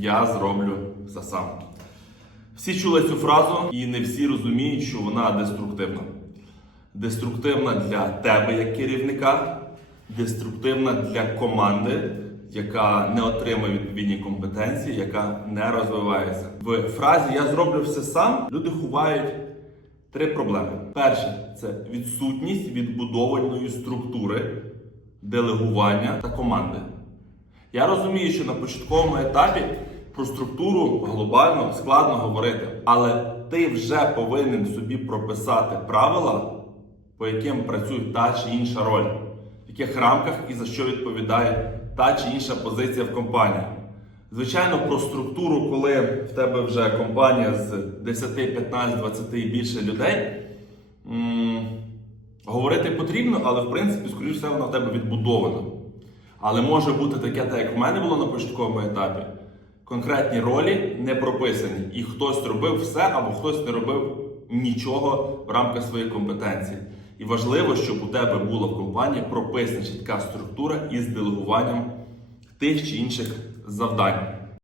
я зроблю все сам. Всі чули цю фразу, і не всі розуміють, що вона деструктивна. Деструктивна для тебе як керівника, деструктивна для команди, яка не отримує відповідні компетенції, яка не розвивається. В фразі Я зроблю все сам. Люди ховають три проблеми. Перше це відсутність відбудованої структури, делегування та команди. Я розумію, що на початковому етапі про структуру глобально складно говорити, але ти вже повинен собі прописати правила, по яким працює та чи інша роль, в яких рамках і за що відповідає та чи інша позиція в компанії. Звичайно, про структуру, коли в тебе вже компанія з 10, 15, 20 і більше людей. Говорити потрібно, але в принципі, скоріш все, вона в тебе відбудована. Але може бути таке, так як в мене було на початковому етапі. Конкретні ролі не прописані, і хтось робив все або хтось не робив нічого в рамках своєї компетенції. І важливо, щоб у тебе була в компанії прописана чітка структура із делегуванням тих чи інших завдань.